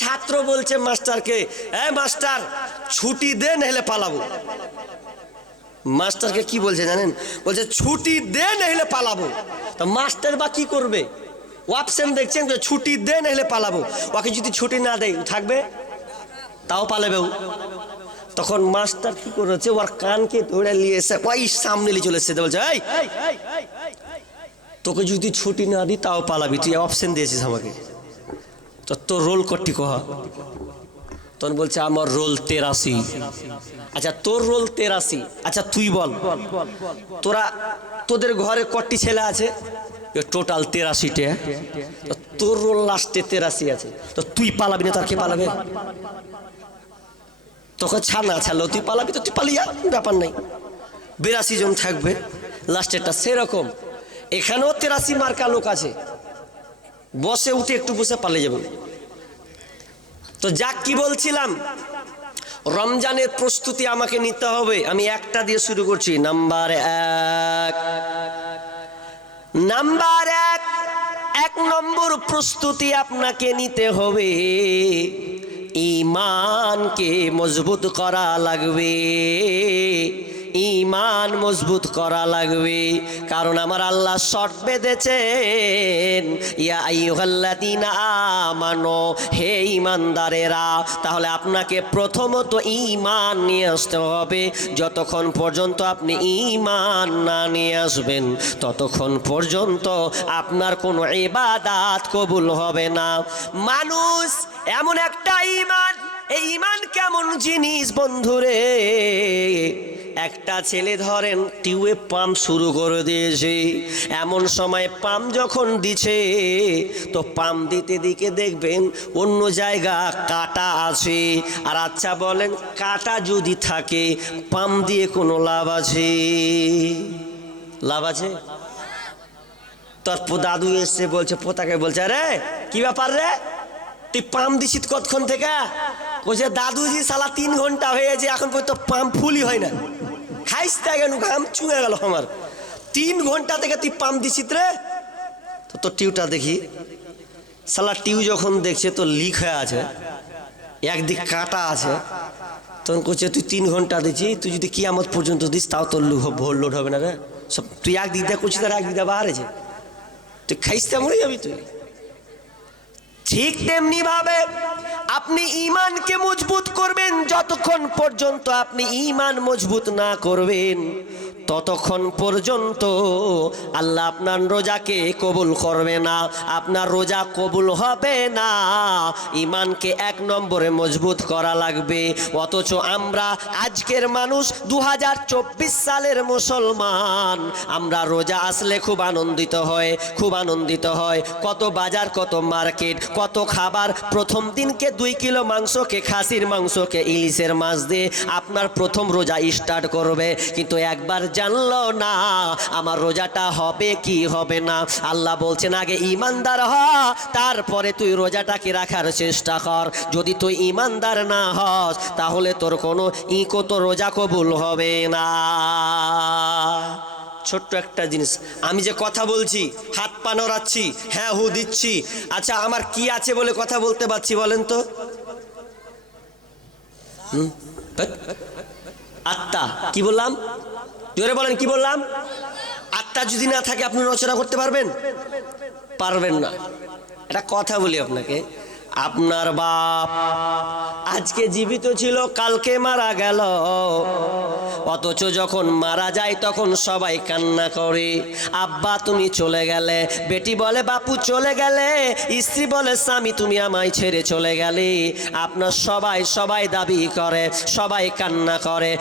ছাত্র বলছে মাস্টারকে, এই মাস্টার ছুটি দে নাহলে পালাবো। মাস্টারকে কি বলছে জানেন? বলছে ছুটি দে নাহলে পালাবো। তো মাস্টার বা কি করবে? অপশন দেখছেন, ছুটি দে নাহলে পালাবো। ওকে যদি ছুটি না দেয় থাকবে, তাও পালাবেও। তখন মাস্টার কি করেছে, ওর কানকে ধরে নিয়ে এসে ওই সামনে নিয়ে চলে এসেছে, বলছে এই তোকে যদি ছুটি না দিই তাও পালাবি, তুই অপশন দিয়েছিস আমাকে, তো তোর রোল কটি কহা। তখন বলছে আমার রোল 83। আচ্ছা তোর রোল 83, আচ্ছা তুই বল তোদের ঘরে কটি ছেলে আছে? টোটাল 83টে। তোর রোল লাস্টে 83 আছে, তো তুই পালাবি না, তার কে পালাবে? তোকে ছাড় না ছাড়লো তুই পালাবি, তো তুই পালিয়া, ব্যাপার নাই। 82 জন থাকবে লাস্টেরটা। সেরকম এখানেও 83 মার্কা লোক আছে, বসে উঠে একটু বসে পালিয়ে যাবে। তো যাক, কি বলছিলাম, রমজানের প্রস্তুতি আমাকে নিতে হবে। আমি একটা দিয়ে শুরু করছি। নাম্বার এক নম্বর প্রস্তুতি আপনাকে নিতে হবে, ঈমানকে মজবুত করা লাগবে। ঈমান মজবুত করা লাগবে, কারণ আমার আল্লাহ শর্ত বেঁধেছেন, ইয়া আইয়ুহাল্লাযীনা আমানু, হে ঈমানদারেরা। তাহলে আপনাকে প্রথমত ঈমান নিয়ে আসতে হবে। যতক্ষণ পর্যন্ত আপনি ঈমান না নিয়ে আসবেন, ততক্ষণ পর্যন্ত আপনার কোনো ইবাদত কবুল হবে না। মানুষ এমন একটা ঈমান, এই ঈমান কেমন জিনিস বন্ধুরে। একটা ছেলে ধরেন টিউবে পাম্প শুরু করে দিয়েছে, এমন সময় পাম্প যখন দিছে, তো পাম্প দিতে দিকে দেখবেন অন্য জায়গা কাটা আছে। আর আচ্ছা বলেন, কাটা যদি থাকে পাম্প দিয়ে কোনো লাভ আছে? লাভ আছে? তোর দাদু এসছে বলছে, পোতাকে বলছে, আরে কি ব্যাপার রে, তুই পাম্প দিছিস কতক্ষণ থেকে? বলছে দাদুজি সালা 3 ঘন্টা হয়েছে, এখন পর্যন্ত পাম্প ফুলই হয় না। খাইতে গেল, ঘাম চুয়ে গেল আমার। 3 ঘন্টা থেকে তুই পাম্প দিছিস রে। তো তোর টিউটা দেখি, সালা টিউ যখন দেখছে তো লিক হয়ে আছে, একদিক কাটা আছে। তখন করছে তুই 3 ঘন্টা দিচ্ছি, তুই যদি কিয়ামত পর্যন্ত দিস তাও তোর ভোর লোড হবে না রে। সব তুই একদিক দিয়ে করছিস, তার একদিক দিয়ে বাহারেছে, তুই খাইতে মরে যাবি তুই। ঠিক তেমনি ভাবে আপনি ঈমানকে মজবুত করবেন। যতক্ষণ পর্যন্ত আপনি ঈমান মজবুত না করবেন, ততক্ষণ পর্যন্ত আল্লাহ আপনার রোজাকে কবুল করবে না, আপনার রোজা কবুল হবে না। ঈমানকে 1 নম্বরে মজবুত করা লাগবে। অথচ আমরা আজকের মানুষ 2024 সালের মুসলমান, আমরা রোজা আসলে খুব আনন্দিত হয়। কত বাজার, কত মার্কেট, কত খাবার। প্রথম দিনকে 2 কিলো মাংসকে, খাসির মাংসকে, ইলিশের মাছ দিয়ে আপনার প্রথম রোজা স্টার্ট করবে, কিন্তু একবার জানলো না আমার রোজাটা হবে কি হবে না। আল্লাহ বলছেন আগে ঈমানদার হ, তারপরে তুই রোজাটাকে রাখার চেষ্টা কর। যদি তুই ঈমানদার না হস, তাহলে তোর কোনো তো রোজা কবুল হবে না। ছোট্ট একটা জিনিস, আমি যে কথা বলছি, হাত পা নড়াচ্ছি, হ্যাঁ হু দিচ্ছি, আচ্ছা আমার কি আছে বলে কথা বলতে পারছি বলেন তো? আত্মা। কি বললাম? জোরে বলেন, কি বললাম? আত্মা যদি না থাকে আপনি রচনা করতে পারবেন? পারবেন না। একটা কথা বলি আপনাকে, আপনার বাপ আজকে জীবিত ছিল, কালকে মারা গেল, অথচ যখন মারা যায় তখন সবাই কান্না করে, আব্বা তুমি চলে গেলে। বেটি বলে বাপু চলে গেলে, স্ত্রী বলে স্বামী তুমি আমায় ছেড়ে চলে গেলে। আপনার সবাই দাবি করে, সবাই কান্না করে,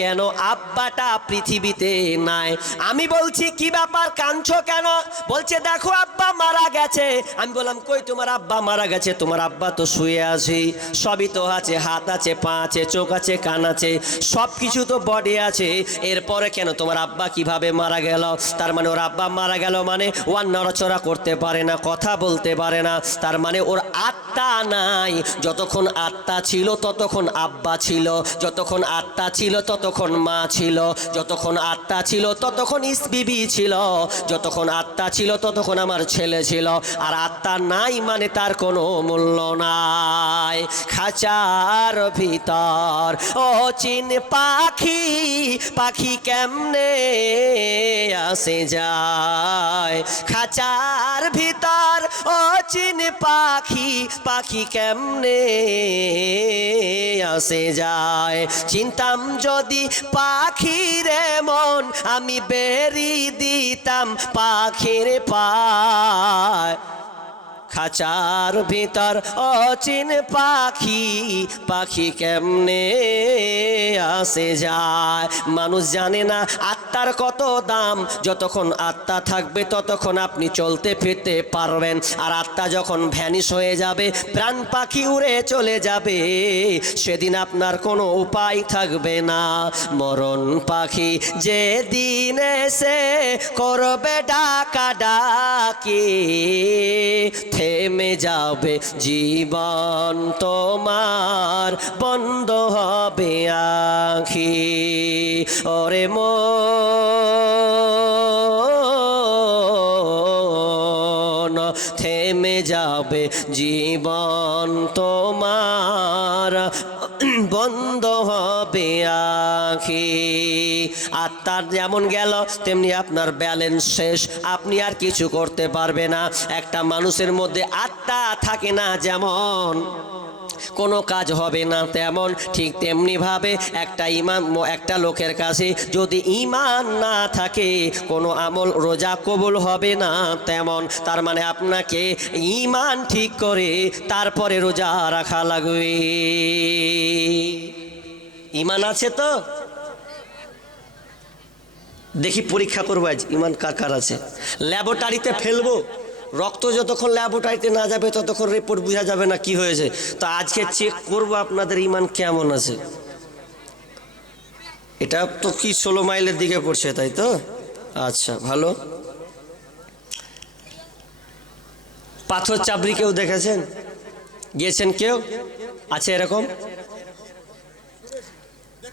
কেন আব্বাটা পৃথিবীতে নাই। আমি বলছি কি ব্যাপার, কাঁদছো কেন? বলছে দেখো আব্বা মারা গেছে। আমি বললাম কই তোমার আব্বা মারা গেছে? তোমার আব্বা তো শুয়ে আছে, সবই তো আছে, হাত আছে, পা আছে, চোখ আছে, কান আছে, সব কিছু তো বডি আছে, এরপরে কেন তোমার আব্বা কিভাবে মারা গেল? তার মানে ওর আব্বা মারা গেল মানে ও আর নড়াচড়া করতে পারে না, কথা বলতে পারে না, তার মানে ওর আত্মা নাই। যতক্ষণ আত্মা ছিল ততক্ষণ আব্বা ছিল, যতক্ষণ আত্মা ছিল ততক্ষণ মা ছিল, যতক্ষণ আত্মা ছিল ততক্ষণ বিবি ছিল, যতক্ষণ আত্মা ছিল ততক্ষণ আমার ছেলে ছিল। আর আত্মা নাই মানে তার কোনো মূল্য মূল্য নাই। খাঁচার ভিতর অচিন পাখি, পাখি কেমনে আসে যায়। খাঁচার ভিতর অচিন পাখি, পাখি কেমনে আসে যায়। চিনতাম যদি পাখির মন, আমি বেরি দিতাম পাখির পায়। খাঁচার ভিতর অচিন পাখি, পাখি কেমনে আসে যায়। মানুষ জানে না আত্মার কত দাম। যতক্ষণ আত্মা থাকবে ততক্ষণ আপনি চলতে ফিরতে পারবেন, আর আত্মা যখন ভ্যানিশ হয়ে যাবে, প্রাণ পাখি উড়ে চলে যাবে, সেদিন আপনার কোনো উপায় থাকবে না। মরণ পাখি যেদিন এসে করবে ডাকা ডাকি, থেমে যাবে জীবন তোমার, বন্ধ হবে আঁখি। ওরে মন, থেমে যাবে জীবন তোমার, বন্ধ হবে আঁখি। আত্মার যেমন গেল তেমনি আপনার ব্যালেন্স শেষ, আপনি আর কিছু করতে পারবে না। একটা মানুষের মধ্যে আত্মা থাকে না যেমন, কোনো কাজ হবে না তেমন, ঠিক তেমনিভাবে একটা লোকের কাছে যদি ঈমান না থাকে, কোনো আমল রোজা কবুল হবে না তেমন। তার মানে আপনাকে ঈমান ঠিক করে তারপরে রোজা রাখা লাগবে। ঈমান আছে তো? দেখি পরীক্ষা করবো আজ ঈমান কার কার আছে। ল্যাবরেটরিতে ফেলবো, রক্ত যতক্ষণ ল্যাবরেটরিতে না যাবে ততক্ষণ রিপোর্ট বোঝা যাবে না কি হয়েছে। তো আজকে চেক করবো আপনাদের ঈমান কেমন আছে। এটা তো কি 16 মাইলের দিকে পড়ছে, তাই তো? আচ্ছা, ভালো। পাথর চাবড়ি কেউ দেখেছেন? গিয়েছেন কেউ? আছে এরকম?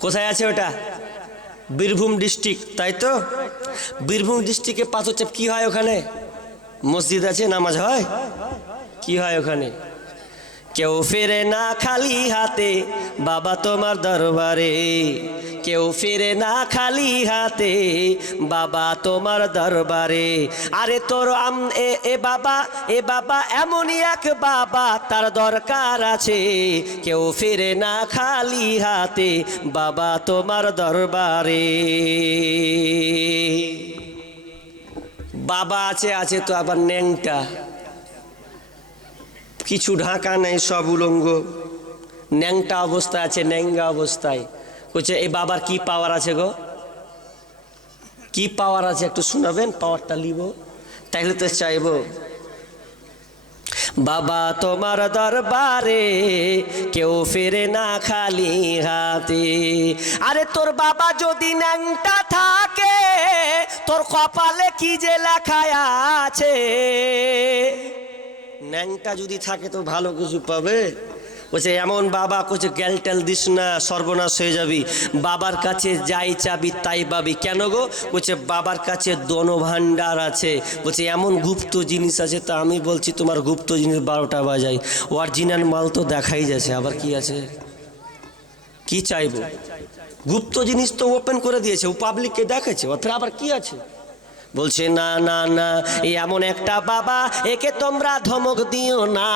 কোথায় আছে ওটা? বীরভূম ডিস্ট্রিক্ট, তাই তো? বীরভূম ডিস্ট্রিক্টে পাথর চাপ কি হয় ওখানে? মসজিদ আছে, নামাজ হয়? কি হয় ওখানে? কেউ ফিরে না খালি হাতে বাবা তোমার দরবারে, কেউ ফিরে না খালি হাতে বাবা তোমার দরবারে। আরে তোর এ বাবা এমনই এক বাবা, তার দরকার আছে। কেউ ফিরে না খালি হাতে বাবা তোমার দরবারে। বাবা আছে তো আবার ন্যাংটা, কিছু ঢাকা নেই, সব উলঙ্গ, ন্যাংটা অবস্থায় আছে, ন্যাংগা অবস্থায়। বলছে এই বাবার কি পাওয়ার আছে গো? কি পাওয়ার আছে একটু শোনাবেন, পাওয়ারটা লিব, তাইলে তো চাইব। বাবা তোমার দরবারে কেউ ফেরে না খালি হাতে। আরে তোর বাবা যদি ন্যাংটা থাকে, তোর কপালে কি যে লেখা আছে। ন্যাংটা যদি থাকে তো ভালো কিছু পাবে। বলছে এমন বাবা, কোচে গ্যাল টেল দিস না, সর্বনাশ হয়ে যাবি। বাবার কাছে যাই চাবি তাই পাবি। কেন গো? বলছে বাবার কাছে ধনভাণ্ডার আছে। বলছে এমন গুপ্ত জিনিস আছে। তা আমি বলছি তোমার গুপ্ত জিনিস 12টা বাজাই, অরিজিনাল মাল তো দেখাই যাচ্ছে, আবার কি আছে? কি চাইবো? গুপ্ত জিনিস তো ওপেন করে দিয়েছে, ও পাবলিককে দেখাচ্ছে, অথবা আবার কি আছে? বলছে না না না, এমন একটা বাবা, একে তোমরা ধমক দিও না।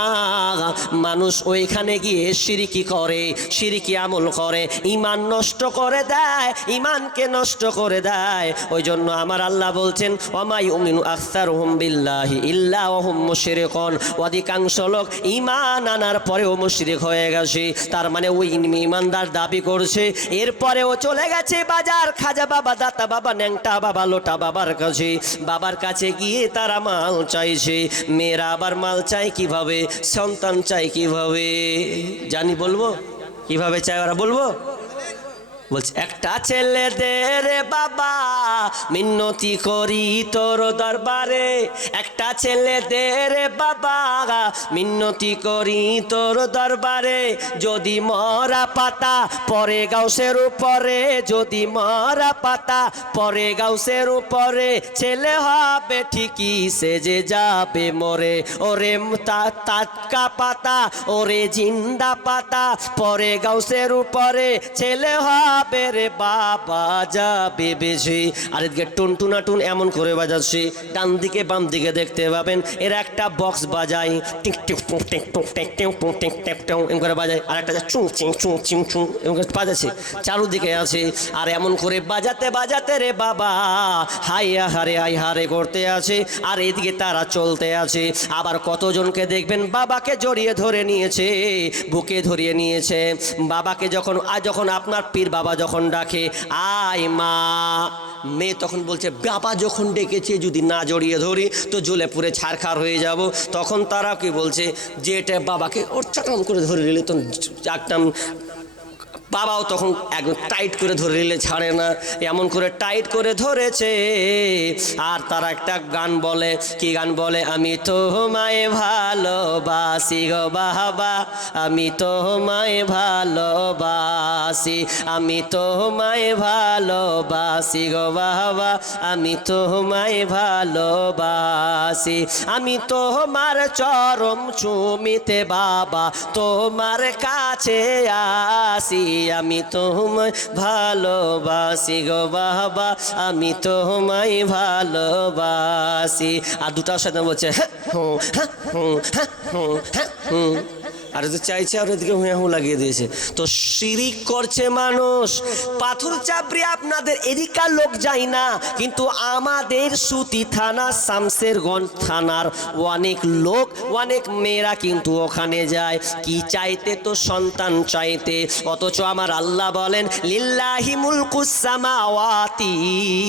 মানুষ ওইখানে গিয়ে শিরকি করে, শিরকি আমল করে, ঈমান নষ্ট করে দেয়, ঈমানকে নষ্ট করে দেয়। ওই জন্য আমার আল্লাহ বলছেন ওমা ইউমিনু আকসারুহুম বিল্লাহি ইল্লা ওয়া হুম মুশরিকুন। অধিকাংশ লোক ঈমান আনার পরেও মুশরিক হয়ে গেছে। তার মানে ওই ঈমানদার দাবি করছে, এরপরেও চলে গেছে বাজার, খাজা বাবা, দাতা বাবা, ন্যাংটা বাবা, লোটা বাবার কাছে। বাবার কাছে গিয়ে তারা মাল চাইছে। মেয়েরা আবার মাল চায় কিভাবে, সন্তান চাই কিভাবে, জানি বলবো কিভাবে চায় ওরা, বলবো? বলছে একটা ছেলে দে রে বাবা মিন্নতি করি তোর দরবারে, একটা ছেলে দে রে বাবা মিন্নতি করি তোর দরবারে, যদি মরা পাতা পরে গাউসের উপরে, যদি মরা পাতা পরে গাউসের উপরে, ছেলে হবে ঠিকই সেজে যাবে মরে। ওরে টাটকা পাতা ওরে জিন্দা পাতা পরে গাউসের উপরে, ছেলে হবে রে বাবা যাবে বেশি। আর এদিকে টুনটুনা টুন এমন করে বাজাচ্ছে, ডান দিকে বাম দিকে দেখতে পাবেন এর একটা বক্স বাজায় টিক টিক টুক টিক টুক টিক টিক টুক টিক টিক টুক এমন করে বাজায়, আর একটা চুং চিং চুং চিং চুং এমন করে বাজাচ্ছে, চারুদিকে আছে। আর এমন করে বাজাতে বাজাতে রে বাবা হাইয়া হারে হাই হারে করতে আছে, আর এদিকে তারা চলতে আছে। আবার কতজনকে দেখবেন বাবাকে জড়িয়ে ধরে নিয়েছে, বুকে ধরিয়ে নিয়েছে বাবাকে। যখন আপনার পীর বাবা যখন ডাকে আয় মা, মেয়ে তখন বলছে বাবা যখন ডেকেছে যদি না জড়িয়ে ধরি তো জ্বলে পুড়ে ছারখার হয়ে যাব। তখন তারা কি বলছে যে এটা বাবাকে ওর চাটাম করে ধরে নিলে তো একদম, বাবাও তখন একদম টাইট করে ধরে নিলে ছাড়ে না, এমন করে টাইট করে ধরেছে। আর তারা একটা গান বলে, কি গান বলে, আমি তোমায় ভালোবাসি গো বাবা, আমি তোমায় ভালোবাসি, আমি তোমায় ভালোবাসি গো বাবা, আমি তোমায় ভালোবাসি, আমি তোমার চরম চুমিতে বাবা তোমার কাছে আসি, আমি তোমায় ভালোবাসি গো বাবা, আমি তোমায় ভালোবাসি। আর দুটার সাথে বলছে আর তো চাইছে, আর ওদিকে হুঁ লাগিয়ে দিয়েছে। তো শিরিক করছে মানুষ। পাথর চাপড়ি আপনাদের এদিকার লোক যায় না, কিন্তু আমাদের সুতি থানা শামসেরগঞ্জ থানার অনেক লোক অনেক মেয়েরা কিন্তু ওখানে যায় কি চাইতে, তো সন্তান চাইতে। অথচ আমার আল্লাহ বলেন লিল্লাহি মুলকুস সামাওয়াতি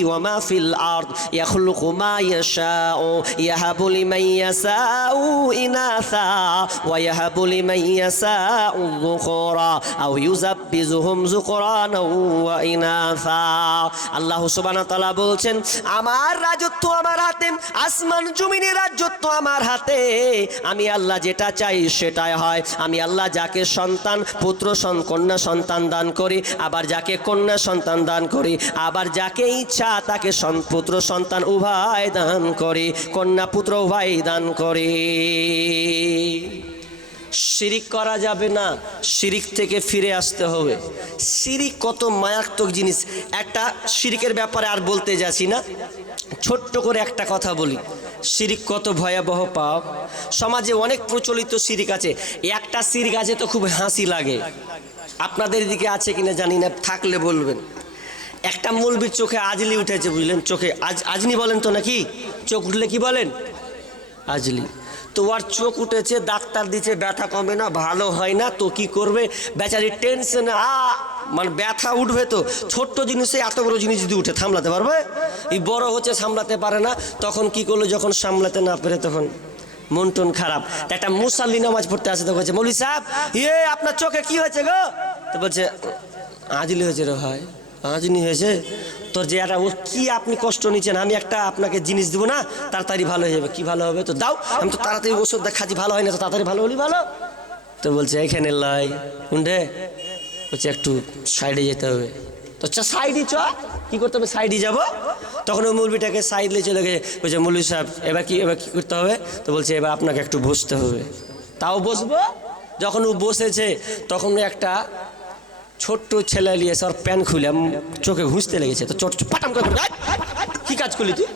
ওয়া মা ফিল আরদ ইয়াখলুকু মা ইয়াশাউ ইয়াহাবু লিমান ইয়াশাউ ইনাসা ওয়া ইয়াহাবু লিমান ইয়াশাউ যুকরা আও ইউযাব্বিজুহুম যুকরানা ওয়া ইনাসা। আল্লাহ সুবহানাহু ওয়া তাআলা বলছেন আমার রাজত্ব আমার হাতে, আসমান জমিনের রাজত্ব আমার হাতে, আমি আল্লাহ যেটা চাই সেটাই হয়। আমি আল্লাহ যাকে সন্তান পুত্র কন্যা সন্তান দান করি, আবার যাকে কন্যা সন্তান দান করি, আবার যাকে ইচ্ছা তাকে পুত্র সন্তান উভয় দান করি, কন্যা পুত্র উভয় দান করি। শিরিক করা যাবে না, শিরিক থেকে ফিরে আসতে হবে। শিরিক কত মারাত্মক জিনিস। একটা শিরিকের ব্যাপারে আর বলতে যাচ্ছি না, ছোট্ট করে একটা কথা বলি। শিরিক কত ভয়াবহ পাপ। সমাজে অনেক প্রচলিত শিরিক আছে, একটা শিরিক আছে তো খুব হাসি লাগে। আপনাদের দিকে আছে কিনা জানি না, থাকলে বলবেন। একটা মৌলবীর চোখে আজলি উঠেছে, বুঝলেন, চোখে আজনি বলেন তো নাকি, চোখ উঠলে কি বলেন, আজলি। তো ওর চোখ উঠেছে, ডাক্তার দিচ্ছে ব্যথা কমে না, ভালো হয় না, তো কি করবে বেচারি টেনশনে, মানে ব্যথা উঠবে তো। ছোট্ট জিনিসে এত বড় জিনিস যদি উঠে সামলাতে পারবে, এই বড় হচ্ছে সামলাতে পারে না। তখন কি করলো, যখন সামলাতে না পেরে তখন মন টন খারাপ। একটা মুসাল্লি নামাজ পড়তে আসে, তো বলছে মৌলী সাহেব আপনার চোখে কি হয়েছে গো? তো বলছে আজলি হয়েছে রে ভাই, আজনি হয়েছে। তোর যে একটা কি আপনি কষ্ট নিচ্ছেন, আমি একটা আপনাকে জিনিস দেবো না, তাড়াতাড়ি ভালো হয়ে যাবে। কি ভালো হবে? তো দাও, আমি তো তাড়াতাড়ি ওষুধ দেখাচ্ছি, ভালো হয় না তো তাড়াতাড়ি ভালো হলি ভালো। তো বলছে এখানে লাই উন্ডে, বলছে একটু সাইডে যেতে হবে। তো সাইডে চ, কি করতে হবে, সাইডে যাবো। তখন ওই মৌলবীটাকে সাইডে চলে গেছে, বলছে মৌলবী সাহেব এবার কি করতে হবে? তো বলছে এবার আপনাকে একটু বসতে হবে। তাও বসবো। যখন ও বসেছে তখন একটা ছোট্ট ছেলে নিয়ে সর প্যান খুলে চোখে ঘুষতে লেগেছে। তো পাটাম করে কি কাজ করলি তুই?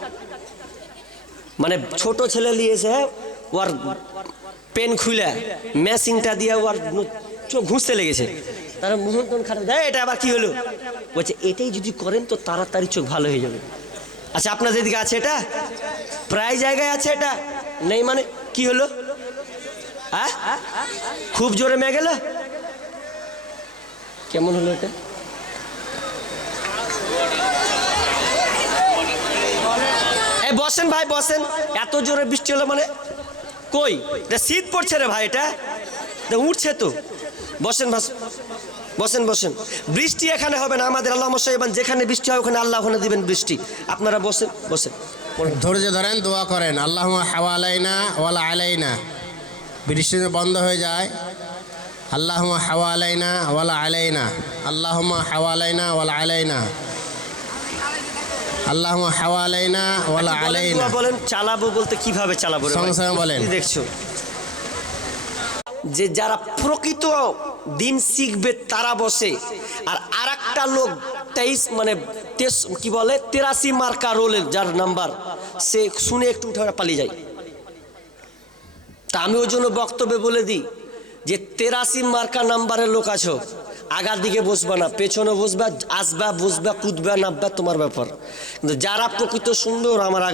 মানে ছোট ছেলে নিয়েছে, ওর পেন খুলে মেশিনটা দিয়ে ওর চোখ ঘুষতে লেগেছে। তারা মোহন খারাপ দেয়, এটা আবার কি হলো? বলছে এটাই যদি করেন তো তাড়াতাড়ি চোখ ভালো হয়ে যাবে। আচ্ছা আপনাদের দিকে আছে এটা? প্রায় জায়গায় আছে এটা, নেই মানে কি হলো? খুব জোরে মেয়ে গেল, কেমন হলো এটা? বসেন ভাই বসেন, এত জোরে বৃষ্টি হলো মানে কই? এটা শীত পড়ছে রে ভাই, এটা উঠছে তো। বসেন বসেন বসেন। বৃষ্টি এখানে হবে না, আমাদের আল্লাহ সাহেবান যেখানে বৃষ্টি হয় ওখানে আল্লাহ ওখানে দিবেন বৃষ্টি। আপনারা বসেন বসেন। ধৈর্য ধরেন, দোয়া করেন। আল্লাহুম্মা হাওয়ালাইনা ওয়ালা আলাইনা। বৃষ্টি বন্ধ হয়ে যায়। আল্লাহুম্মা হাওয়ালাইনা ওয়ালা আলাইনা, আল্লাহুম্মা হাওয়ালাইনা ওয়ালা আলাইনা, আল্লাহুম্মা হাওয়ালাইনা ওয়ালা আলাইনা। বলেন চালাবো বলতে কিভাবে চালাবো? সঙ্গে সঙ্গে বলেন। দেখছো যে যারা প্রকৃত দিন শিখবে তারা বসে, আর আরেকটা লোক 23 মানে কি বলে 83 মার্কা রোলের যার নাম্বার, সে শুনে একটু উঠে পালিয়ে যায়। তা আমি ওই জন্য বক্তব্যে বলে দিই যে 83 মার্কা নাম্বারের লোক আছো, আগার দিকে বসবা না, পেছনে বসবা, আসবা বসবা কুদবা নাববা তোমার ব্যাপার। কিন্তু যারা প্রকৃত সুন্দর আমার আগা